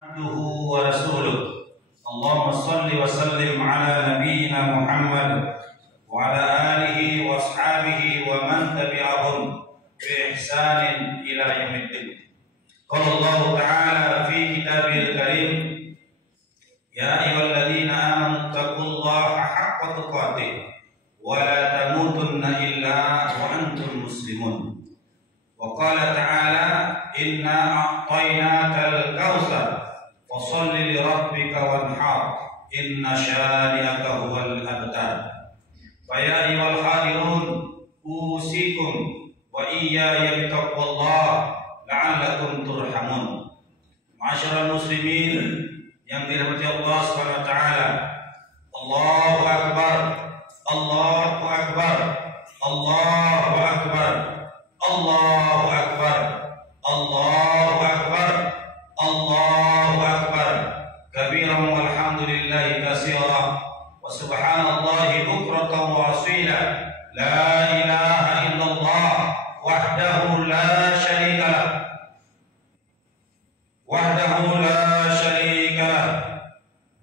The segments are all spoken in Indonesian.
عبده ورسوله اللهم صل وسلم على نبينا محمد وعلى آله وأصحابه ومن تبعهم بإحسان إلى يوم الدين. قال الله تعالى في كتابه الكريم يا أيها الذين آمنوا اتقوا الله حق تقاته ولا تموتن إلا وأنتم مسلمون. وقال تعالى إنا أعطيناك الكوثر فصل لربك وانحر إن شانئك هو الأبتر. فيا أيها الحاضرون أوصيكم وإياي بتقوى الله لعلكم ترحمون. Ma'asyiral muslimin yang dirahmati Allah Subhanahu wa taala. Allahu akbar. Allahu akbar. Allahu akbar. Allahu akbar. Allahu akbar. Allahu akbar. Kabiran walhamdulillahi katsira wa subhanallahi bukratan wa asila. La ilaha illallah wahdahu la syarika lah. Wahdahu la syarika lah.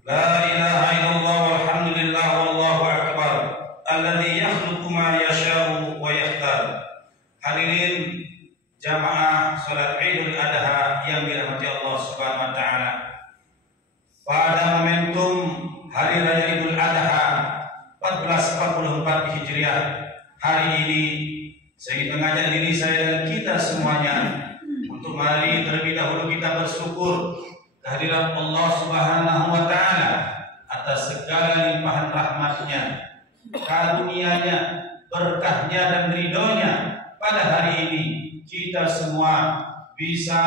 La ilaha illallah walhamdulillah wallahu akbar. Alladzi yakhluqu ma yasha'u wa yakhtar. Hadirin jamaah salat Idul Adha yang dirahmati Allah Subhanahu wa taala. Pada momentum hari raya Idul Adha 1444 Hijriah, hari ini saya ingin mengajak diri saya dan kita semuanya untuk mari terlebih dahulu kita bersyukur kehadiran Allah Subhanahu wa taala atas segala limpahan rahmat-Nya, karunia-Nya, berkah-Nya dan ridho-Nya. Pada hari ini kita semua bisa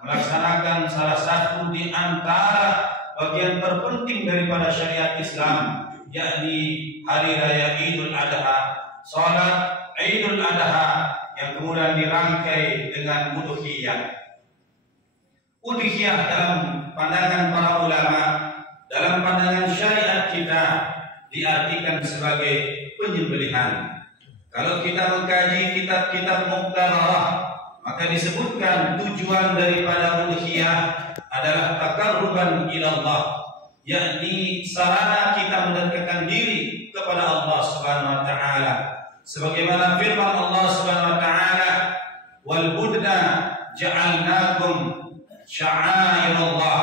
melaksanakan salah satu di antara bagian terpenting daripada syariat Islam, yakni hari raya Idul Adha, salat Idul Adha yang kemudian dirangkai dengan udhiyah. Udhiyah dalam pandangan para ulama, dalam pandangan syariat kita diartikan sebagai penyembelihan. Kalau kita mengkaji kitab-kitab Muqtararah, maka disebutkan tujuan daripada udhiyah adalah taqarruban ila Allah, yakni sarana kita mendekatkan diri kepada Allah Subhanahu wa taala. Sebagaimana firman Allah Subhanahu wa taala, "Wal budna ja'alnakum sya'airallah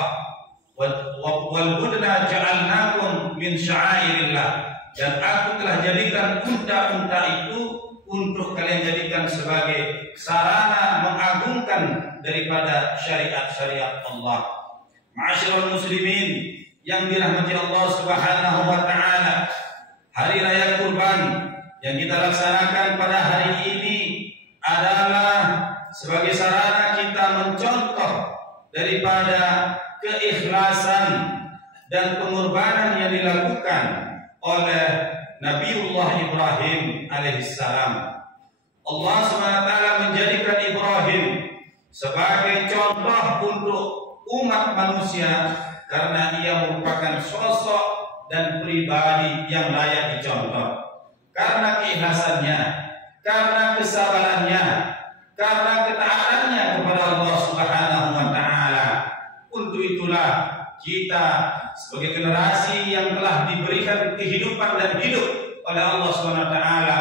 wal budna ja'alnakum min sya'airillah." Dan aku telah jadikan unta-unta itu untuk kalian jadikan sebagai sarana mengagungkan daripada syariat-syariat Allah. Ma'asyiral muslimin yang dirahmati Allah Subhanahu wa taala, hari raya Kurban yang kita laksanakan pada hari ini adalah sebagai sarana kita mencontoh daripada keikhlasan dan pengorbanan yang dilakukan oleh Nabiullah Ibrahim alaihissalam. Allah SWT menjadikan Ibrahim sebagai contoh untuk umat manusia karena ia merupakan sosok dan pribadi yang layak dicontoh. Karena keikhlasannya, karena kesabarannya, karena ketaatannya kepada Allah Subhanahu wa taala. Untuk itulah kita sebagai generasi yang telah diberikan kehidupan dan hidup oleh Allah Subhanahu wa taala,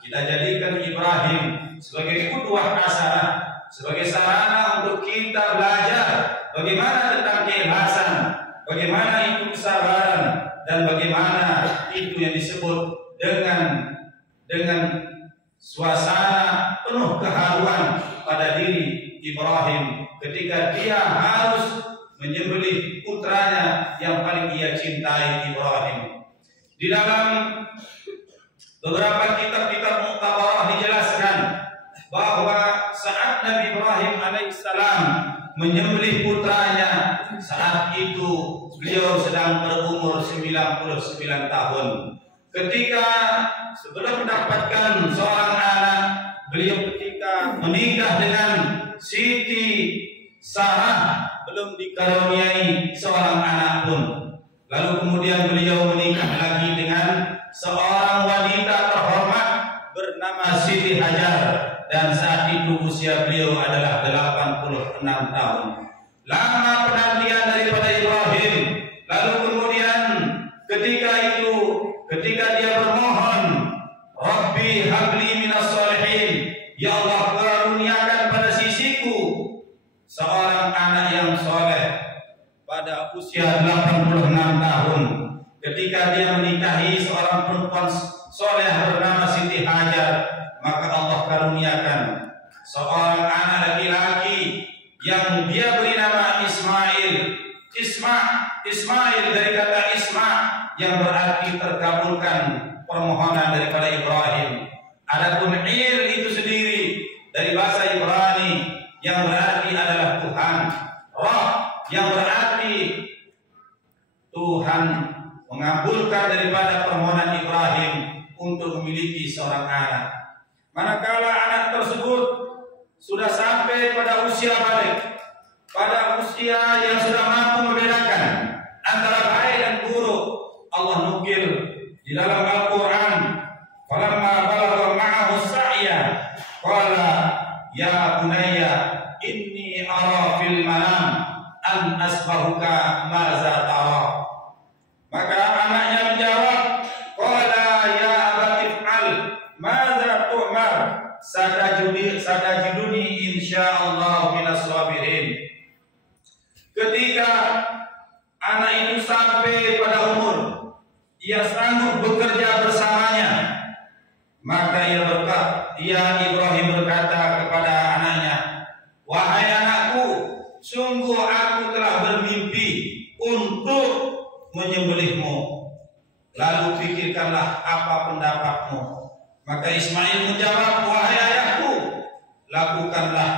kita jadikan Ibrahim sebagai qudwah hasanah, sebagai sarana untuk kita belajar bagaimana tentang keikhlasan, bagaimana itu kesabaran, dan bagaimana itu yang disebut dengan suasana penuh keharuan pada diri Ibrahim ketika dia harus menyembelih putranya yang paling ia cintai, Ibrahim. Di dalam beberapa kitab-kitab Muqtararah dijelaskan bahwa saat Nabi Ibrahim alaihissalam menyembelih putranya, saat itu beliau sedang berumur 99 tahun. Ketika sebelum mendapatkan seorang anak, beliau ketika menikah dengan Siti Sarah belum dikaruniai seorang anak pun. Lalu kemudian beliau menikah lagi dengan seorang wanita terhormat bernama Siti Hajar, dan saat itu usia beliau adalah 86 tahun. Lama penantian soleh pada usia 86 tahun ketika dia menikahi seorang perempuan soleh bernama Siti Hajar, maka Allah karuniakan seorang anak laki-laki yang dia beri nama Ismail. Ismail dari kata Isma yang berarti terkabulkan permohonan daripada Ibrahim. Adapun Il itu sendiri dari bahasa Ibrani yang berarti adalah Tuhan. Ra yang berarti Tuhan mengabulkan daripada permohonan Ibrahim untuk memiliki seorang anak. Manakala anak tersebut sudah sampai pada usia balik, pada usia yang sudah mampu membedakan antara baik dan buruk, Allah nukil di dalam Al-Quran, falamma balagha ma'ahu sa'ya qala ya bunayya inni ara fil manam an asbahuka maza tara. Maka anaknya menjawab, qala ya abati if'al maza tu'mar satajiduni insyaallah minas sabirin. Ketika anak itu sampai pada umur ia sanggup bekerja bersamanya, maka Ibrahim berkata kepada anaknya, wahai anakku, sungguh aku telah bermimpi untuk menyembelihmu, lalu pikirkanlah apa pendapatmu. Maka Ismail menjawab, wahai ayahku, lakukanlah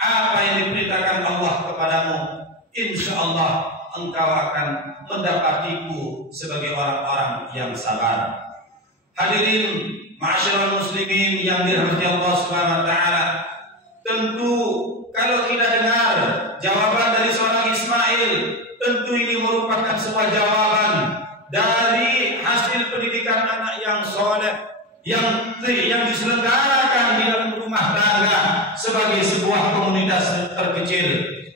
apa yang diperintahkan Allah kepadamu, insyaallah engkau akan mendapatiku sebagai orang-orang yang sabar. Hadirin ma'asyiral muslimin yang dirahmati Allah Subhanahu wa taala, tentu kalau kita dengar jawaban dari seorang Ismail, tentu ini merupakan sebuah jawaban dari hasil pendidikan anak yang soleh yang diselenggarakan di dalam rumah tangga sebagai sebuah komunitas terkecil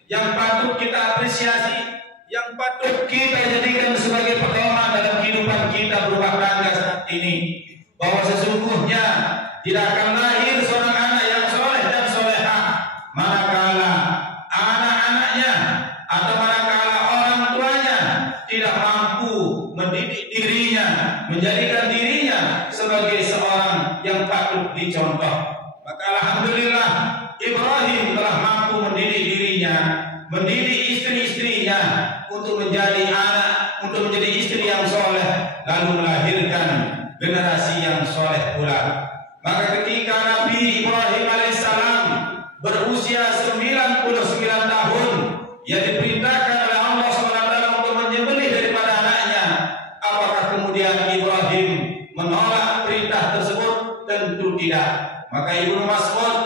yang patut kita apresiasi, yang patut kita jadikan sebagai pedoman dalam kehidupan kita berumah tangga saat ini, bahwa sesungguhnya tidak akan lahir seorang anak yang soleh dan solehah manakala anak-anaknya atau manakala orang tuanya tidak mampu mendidik dirinya, menjadikan dirinya sebagai seorang yang patut dicontoh. Maka alhamdulillah Ibrahim telah mampu mendidik dirinya, mendidik istri-istrinya untuk menjadi anak, untuk menjadi istri yang soleh, lalu melahirkan generasi yang soleh pula. Maka ketika Nabi Ibrahim alaihissalam berusia 99 tahun, ia diperintahkan oleh Allah SWT untuk menyembelih daripada anaknya. Apakah kemudian Ibrahim menolak perintah tersebut? Tentu tidak. Maka Ibnu Mas'ud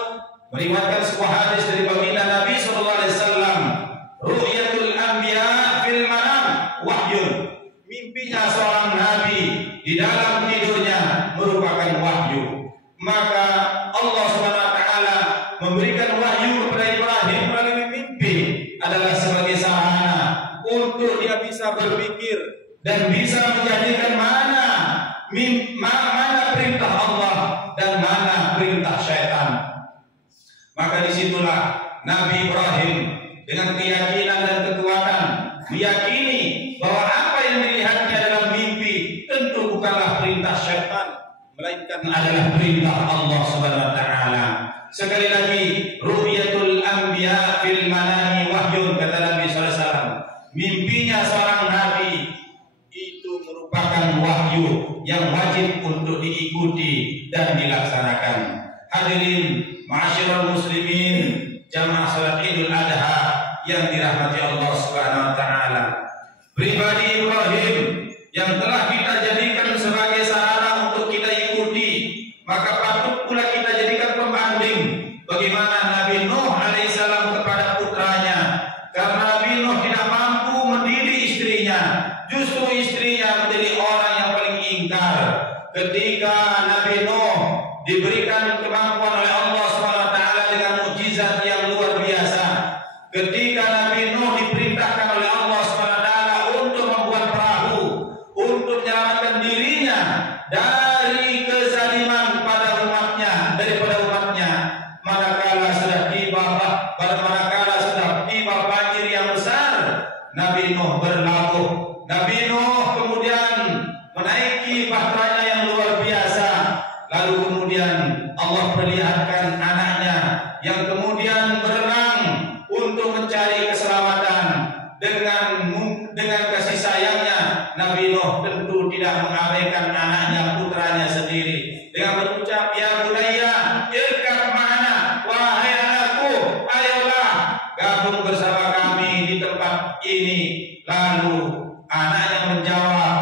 meriwayatkan sebuah hadis dari baginda Nabi SAW, ru'yatul anbiya fil manam wahyun. Mimpinya seorang nabi di dalam tidurnya merupakan wahyu. Maka Allah SWT memberikan wahyu kepada Ibrahim melalui mimpi adalah sebagai sarana untuk dia bisa berpikir dan bisa menjadikan mana perintah Allah dan mana perintah syaitan. Maka disitulah Nabi Ibrahim dengan keyakinan dan kekuatan meyakini bahwa apa yang dilihatnya dalam mimpi tentu bukanlah perintah syaitan, melainkan adalah perintah Allah Subhanahu wa taala. Sekali lagi, ru'yatul anbiya fil manami wahyun, kata Nabi sallallahu alaihi wasallam. Mimpinya seorang nabi itu merupakan wahyu yang wajib untuk diikuti dan dilaksanakan. Hadirin ma'asyiral muslimin, jamaah salat Idul Adha yang dirahmati Allah Subhanahu wa taala. Pribadi Ibrahim yang telah kita jadikan sebagai sarana untuk kita ikuti, maka patut pula kita jadikan pembanding bagaimana Nabi Nuh alaihissalam kepada putranya. Karena Nabi Nuh tidak mampu mendidik istrinya, justru istrinya menjadi orang yang paling ingkar. Ketika Nabi Nuh diberikan kemampuan oleh Allah SWT dengan mukjizat yang luar biasa, ketika Nabi Nuh diperintah Nabi Nuh berlabuh. Nabi Nuh kemudian menaiki bahteranya yang luar biasa. Lalu kemudian Allah perlihatkan anaknya yang kemudian berenang untuk mencari keselamatan. Dengan kasih sayangnya, Nabi Nuh tentu tidak mengabaikan anaknya, putranya sendiri, dengan berucap, ya bunayya irkab ma'ana, wahai anakku, ayolah gabung bersama kami di tempat ini. Lalu anaknya menjawab,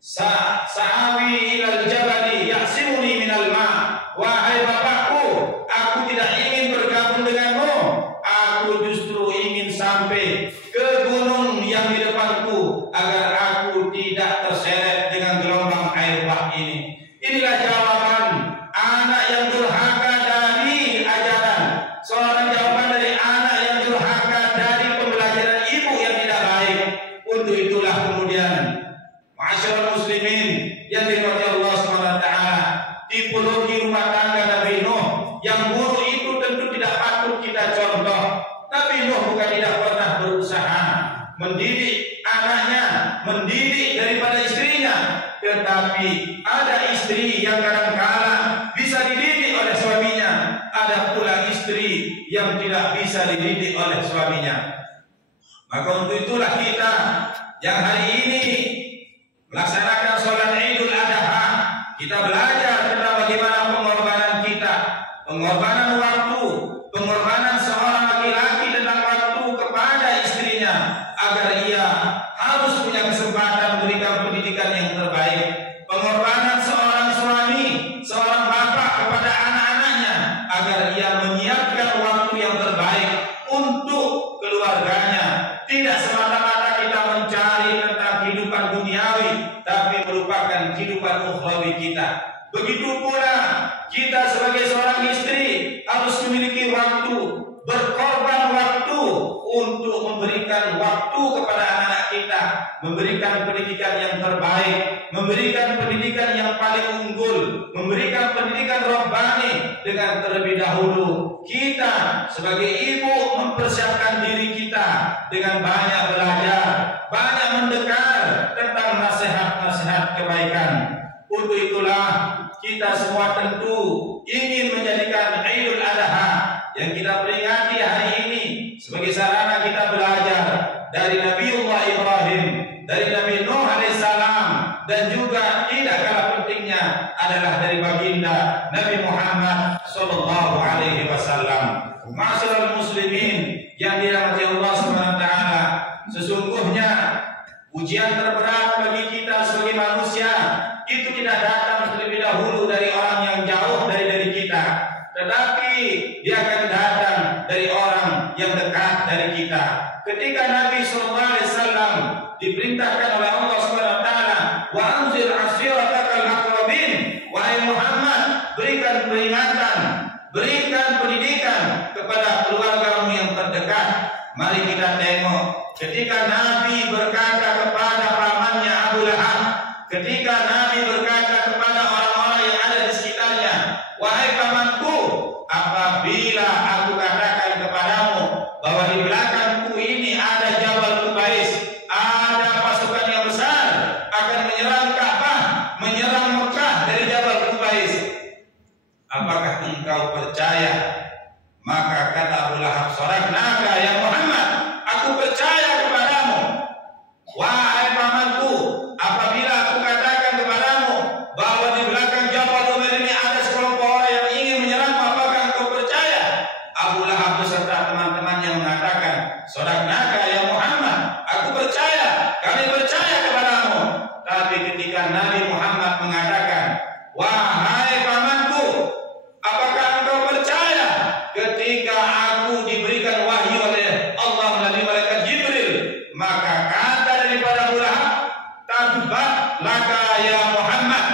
sa'awi ilal jabali ya'simuni minal ma'. Wahai bapakku, aku tidak ingin bergabung denganmu. Aku justru ingin sampai ke gunung yang di depanku agar aku tidak terseret dengan gelombang air bah ini. Inilah jawaban anak yang durhaka dari ajaran, seorang jawaban dari anak yang durhaka dari pembelajaran ibu yang tidak baik. Untuk itulah kemudian ma'asyiral muslimin yang dirahmati Allah SWT, tipologi rumah tangga Nabi Nuh yang buruk itu tentu tidak patut kita contoh. Nabi Nuh bukan tidak pernah berusaha mendidik anaknya, mendidik daripada istrinya, tetapi ada istri yang kadang-kala bisa dididik oleh suaminya, ada pula istri yang tidak bisa dididik oleh suaminya. Maka untuk itulah kita yang hari ini melaksanakan sholat Idul Adha, kita belajar tentang bagaimana pengorbanan kita, pengorbanan waktu, pengorbanan seorang laki-laki tentang waktu kepada istrinya agar ia harus punya kesempatan memberikan pendidikan yang terbaik. Pengorbanan seorang suami, seorang bapak kepada anak-anaknya agar ia menyiapkan waktu yang terbaik untuk keluarganya. Tidak semata-mata kita mencari tentang kehidupan duniawi, tapi merupakan kehidupan ukhrawi kita. Begitu pula kita sebagai seorang istri harus memiliki waktu, berkorban waktu untuk memberikan waktu kepada anak-anak kita, memberikan pendidikan yang terbaik, memberikan pendidikan yang paling unggul, memberikan pendidikan robbani. Dengan terlebih dahulu kita sebagai ibu mempersiapkan diri kita dengan banyak belajar, banyak mendengar tentang nasihat-nasihat kebaikan. Untuk itulah kita semua tentu ingin menjadikan Idul Adha yang kita peringati hari ini sebagai sarana kita belajar dari Nabiullah Ibrahim, dari Nabi Nuh alaihissalam, dan juga tidak kalah pentingnya adalah dari baginda Nabi Muhammad sallallahu alaihi wasallam. Ma'asyiral muslimin yang dirahmati Allah SWT, sesungguhnya ujian terberat bagi kita sebagai manusia itu tidak datang terlebih dahulu dari orang yang jauh dari kita, tetapi dia akan datang dari orang yang dekat dari kita. Ketika Nabi SAW diperintahkan oleh Allah SWT, wa anzir ashiratakal aqrabin, wahai Muhammad, berikan peringatan, berikan pendidikan kepada keluargamu yang terdekat. Mari kita tengok ketika Nabi berkata kepada pamannya Abu Lahab, ketika Nabi berkata kepada orang-orang yang ada di sekitarnya, wahai pamanku, apabila aku katakan kepadamu bahwa di belakangku ini ada Jabal Qubais, ada pasukan yang besar akan menyerang Ka'bah, menyerang Mekah dari Jabal Qubais, apakah engkau percaya? Maka kata Abu Lahab, sadaqnaka ya Muhammad, aku percaya kepadamu. Wahai pamanku, apabila aku katakan kepadamu bahwa di belakang Jabal Qubais ini ada sekelompok orang yang ingin menyerangmu, apakah engkau percaya? Abu Lahab beserta teman-temannya mengatakan, sadaqnaka ya Muhammad, aku percaya, kami percaya kepadamu. Tapi ketika Nabi Muhammad mengatakan, wahai pamanku, apakah engkau percaya? Ketika aku diberikan wahyu oleh Allah melalui malaikat Jibril, maka kata daripada Abu Lahab, tabbat laka ya Muhammad,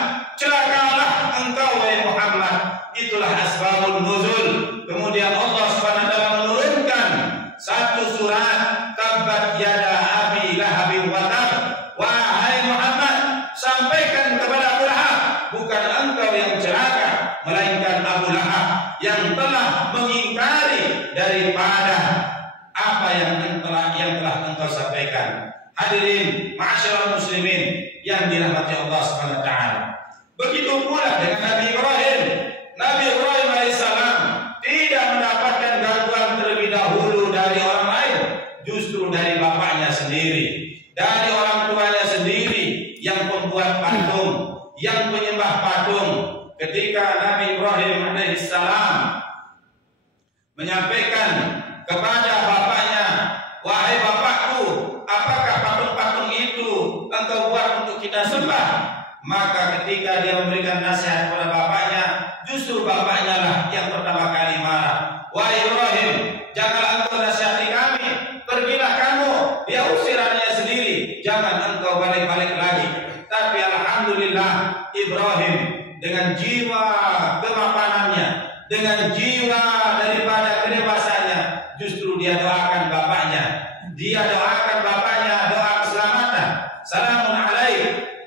celakalah engkau wahai Muhammad. Itulah asbabun nuzul. Kemudian Allah SWT menurunkan satu surat, tabbat yada abi lahabin wa tab. Wahai Muhammad, sampaikan kepada Abu Lahab, bukan engkau yang celaka, melainkan Abu Lahab yang telah mengingkari daripada apa yang telah engkau sampaikan. Hadirin ma'asyiral muslimin yang dirahmati Allah Subhanahu wa taala. Begitu pula dengan Nabi Ibrahim. Nabi Ibrahim alaihissalam tidak mendapatkan gangguan terlebih dahulu dari orang lain, justru dari bapaknya sendiri, dari orang tuanya sendiri yang pembuat patung, yang penyembah patung. Ketika Nabi Ibrahim alaihissalam menyampaikan kepada bapaknya, "Wahai bapakku, apakah patung-patung itu engkau buat untuk kita sembah?" Maka ketika dia memberikan nasihat kepada bapaknya, justru bapaknya lah yang pertama kali marah. "Wahai Ibrahim, janganlah engkau nasihati kami, pergilah kamu." Dia usir anaknya sendiri, "Jangan engkau balik-balik lagi." Tapi alhamdulillah Ibrahim dengan jiwa kemapanannya, dengan jiwa daripada kedewasannya, justru dia doakan bapaknya. Dia doakan bapaknya doa keselamatan. "Salamun alaik,"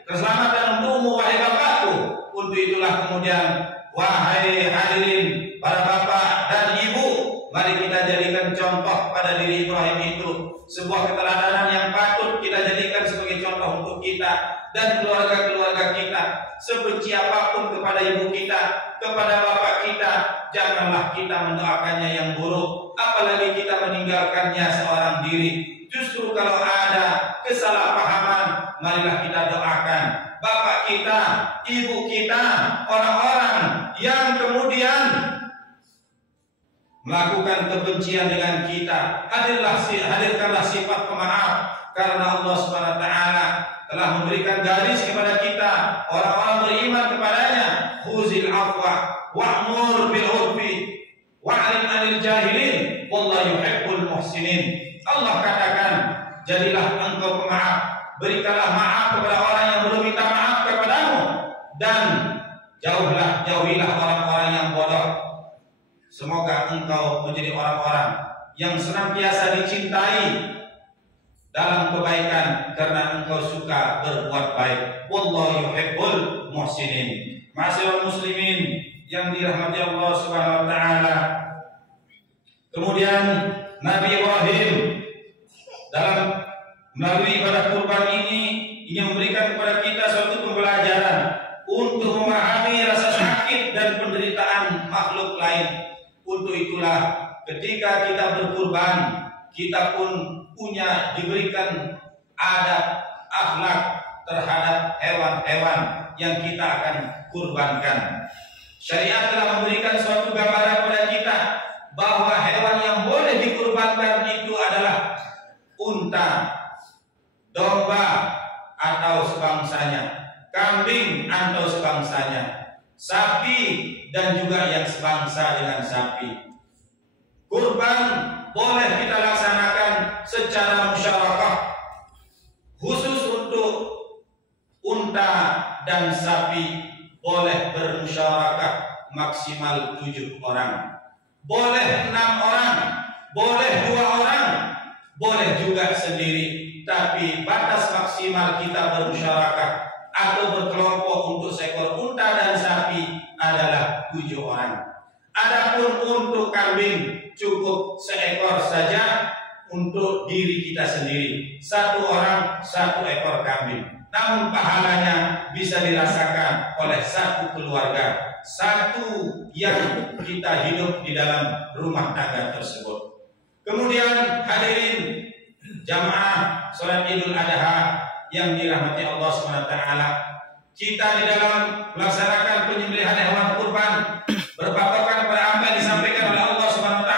keselamatan untukmu wahai bapakku. Untuk itulah kemudian, wahai hadirin para bapak dan ibu, mari kita jadikan contoh pada diri Ibrahim itu, sebuah keteladanan yang patut kita jadikan sebagai contoh untuk kita dan keluarga-keluarga kita. Sebenci apapun kepada ibu kita, kepada bapak kita, janganlah kita mendoakannya yang buruk, apalagi kita meninggalkannya seorang diri. Justru kalau ada kesalahpahaman, marilah kita doakan bapak kita, ibu kita, orang-orang yang kemudian melakukan kebencian dengan kita. Hadirkanlah sifat pemaaf, karena Allah Subhanahu wa taala telah memberikan garis kepada kita, orang-orang beriman kepadanya. "Khuzil afwa wa'mur bil urfi wa'rim 'anil jahilin wallahu yuhibbul muhsinin." Allah katakan, jadilah engkau pemaaf, berikanlah maaf kepada orang yang belum minta maaf kepadamu, dan jauhilah orang-orang yang bodoh. Semoga engkau menjadi orang-orang yang senantiasa dicintai dalam kebaikan karena engkau suka berbuat baik. Wallahu yuhibbul muhsinin. Ma'asyiral muslimin yang dirahmati Allah Subhanahu wa taala. Kemudian Nabi Ibrahim dalam melalui ibadah kurban ini ingin memberikan kepada kita suatu pembelajaran untuk memahami rasa sakit dan penderitaan makhluk lain. Untuk itulah ketika kita berkurban, kita pun diberikan adab akhlak terhadap hewan-hewan yang kita akan kurbankan. Syariat telah memberikan suatu gambaran kepada kita bahwa hewan yang boleh dikurbankan itu adalah unta, domba atau sebangsanya, kambing atau sebangsanya, sapi dan juga yang sebangsa dengan sapi. Kurban boleh kita laksanakan secara musyarakah, khusus untuk unta dan sapi boleh bermusyarakah maksimal 7 orang, boleh 6 orang, boleh 2 orang, boleh juga sendiri. Tapi batas maksimal kita bermusyarakah atau berkelompok untuk seekor unta dan sapi adalah 7 orang. Adapun untuk kambing cukup seekor saja untuk diri kita sendiri, 1 orang 1 ekor kambing. Namun pahalanya bisa dirasakan oleh 1 keluarga, 1 yang kita hidup di dalam rumah tangga tersebut. Kemudian hadirin jamaah salat Idul Adha yang dirahmati Allah SWT, kita di dalam melaksanakan penyembelihan hewan kurban berpatokan pada apa yang disampaikan oleh Allah SWT,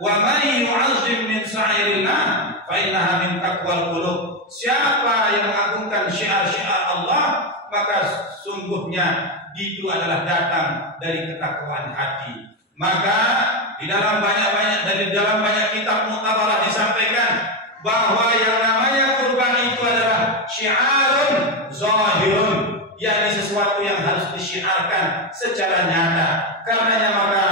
"Wa may yu'azzim min sa'irillah fa innaha min taqwal qulub." Siapa yang mengagungkan syiar-syiar Allah, maka sungguhnya itu adalah datang dari ketakwaan hati. Maka di dalam banyak kitab mutabalah disampaikan bahwa yang namanya kurban itu adalah syiarun zahirun, yakni sesuatu yang harus disyiarkan secara nyata. Karenanya maka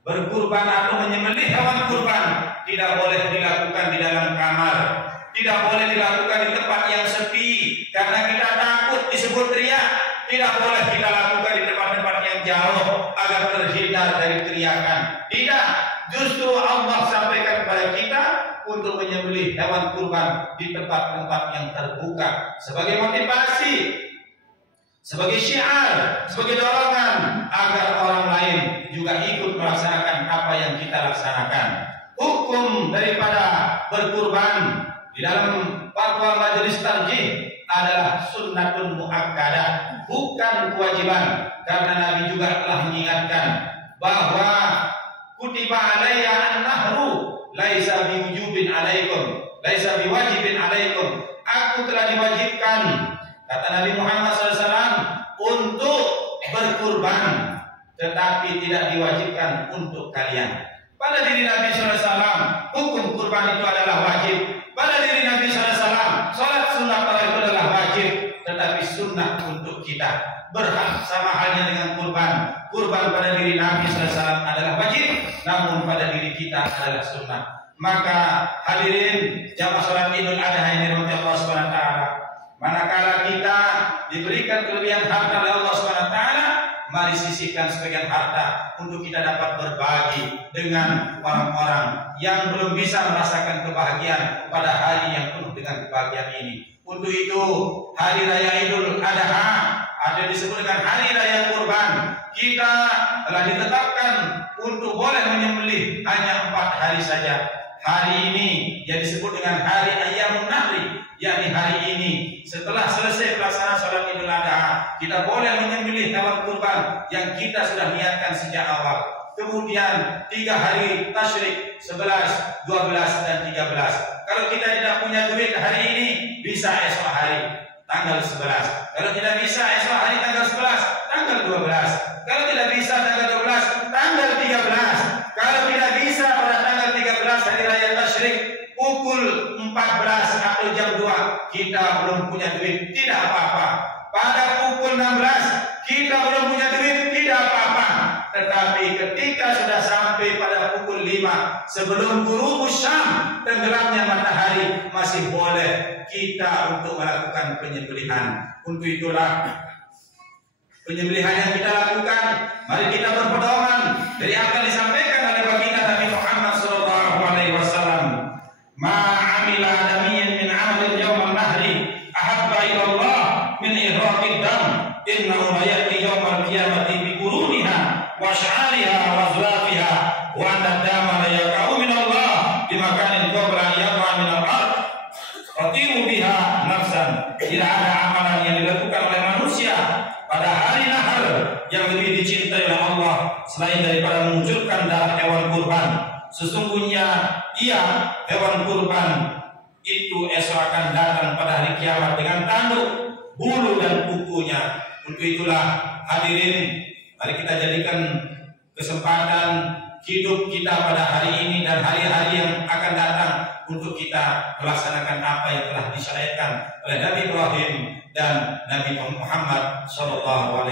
berkurban atau menyembelih hewan kurban tidak boleh dilakukan di dalam kamar, tidak boleh dilakukan di tempat yang sepi karena kita takut disebut riya. Tidak boleh kita lakukan di tempat-tempat yang jauh agar terhindar dari teriakan. Tidak, justru Allah sampaikan kepada kita untuk menyembelih menyembelih hewan kurban di tempat-tempat yang terbuka sebagai motivasi, sebagai syiar, sebagai dorongan agar orang lain juga ikut melaksanakan apa yang kita laksanakan. Hukum daripada berkurban di dalam fatwa Majelis Tarjih adalah sunnatun muakkadah, bukan kewajiban, karena Nabi juga telah mengingatkan bahwa kutiba alayya an-nahru laisa biwujubin alaikum, laisa biwajibin alaikum. Aku telah diwajibkan, kata Nabi Muhammad SAW, untuk berkurban, tetapi tidak diwajibkan untuk kalian. Pada diri Nabi SAW, hukum kurban itu adalah wajib. Pada diri Nabi SAW, sholat sunnah itu adalah wajib, tetapi sunnah untuk kita. Berhak sama halnya dengan kurban. Kurban pada diri Nabi SAW adalah wajib, namun pada diri kita adalah sunnah. Maka hadirin jamaah sholat Idul Adha ini rahmati Allah SWT, manakala kita diberikan kelebihan harta oleh Allah SWT, mari sisihkan sebagian harta untuk kita dapat berbagi dengan orang-orang yang belum bisa merasakan kebahagiaan pada hari yang penuh dengan kebahagiaan ini. Untuk itu hari raya Idul Adha ada disebut dengan hari raya kurban. Kita telah ditetapkan untuk boleh menyembelih hanya 4 hari saja. Hari ini yang disebut dengan hari Ayyamun Nahri, yakni hari ini setelah selesai pelaksanaan sholat Idul Adha, kita boleh menyembelih hewan kurban yang kita sudah niatkan sejak awal. Kemudian 3 hari tasyrik, 11, 12 dan 13. Kalau kita tidak punya duit hari ini, bisa esok hari tanggal 11. Kalau tidak bisa esok hari tanggal 11, tanggal 12. Kalau tidak bisa tanggal 12, tanggal 13. Kalau tidak bisa pada tanggal 13 hari raya tasyrik pukul 14 atau jam 2, kita belum punya duit, tidak apa-apa. Pada pukul 16 kita belum punya duit, tidak apa-apa. Tetapi ketika sudah sampai pada pukul 5 sebelum ghurubus syam, tenggelamnya matahari, masih boleh kita untuk melakukan penyembelihan. Untuk itulah penyembelihan yang kita lakukan, mari kita berpedoman dari apa yang disampaikan oleh baginda Nabi Muhammad SAW. Ma'amila adamiyyin min amalin yawman nahri ahabba ila Allah min ihraqid dam innahu la ya'ti yawmal qiyamati bi quruniha wa sya'aliha wa zulafiha wa anna dama la yaqa'u min Allah bi makanin qabla yaqa min al-ard qatimu biha nafsan. Tidak ada amalan yang dilakukan oleh manusia pada hari nahar yang lebih dicintai oleh Allah selain daripada memunculkan darah hewan kurban. Sesungguhnya ia, hewan kurban itu esok akan datang pada hari kiamat dengan tanduk, bulu dan kukunya. Untuk itulah hadirin, mari kita jadikan kesempatan hidup kita pada hari ini dan hari-hari yang akan datang untuk kita melaksanakan apa yang telah disyariatkan oleh Nabi Ibrahim dan Nabi Muhammad SAW.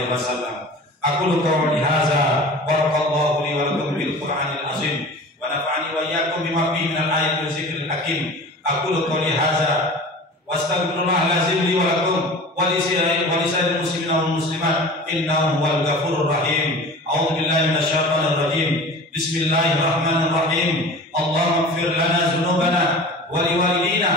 Aku qouli hadza barakallahu li wa lakum bil Qur'anil azim wa nafa'ani wa iyyakum bima fihi minal ayati wa dzikril hakim. Aku qouli hadza wastaghfirullah lazim li wa lakum wa li sa'iril muslimin wal muslimat innahu huwal ghafurur rahim. A'udzu billahi minasyaitonir rajim. Bismillahirrahmanirrahim. Allahumma ighfir lana dzunubana wa liwalidina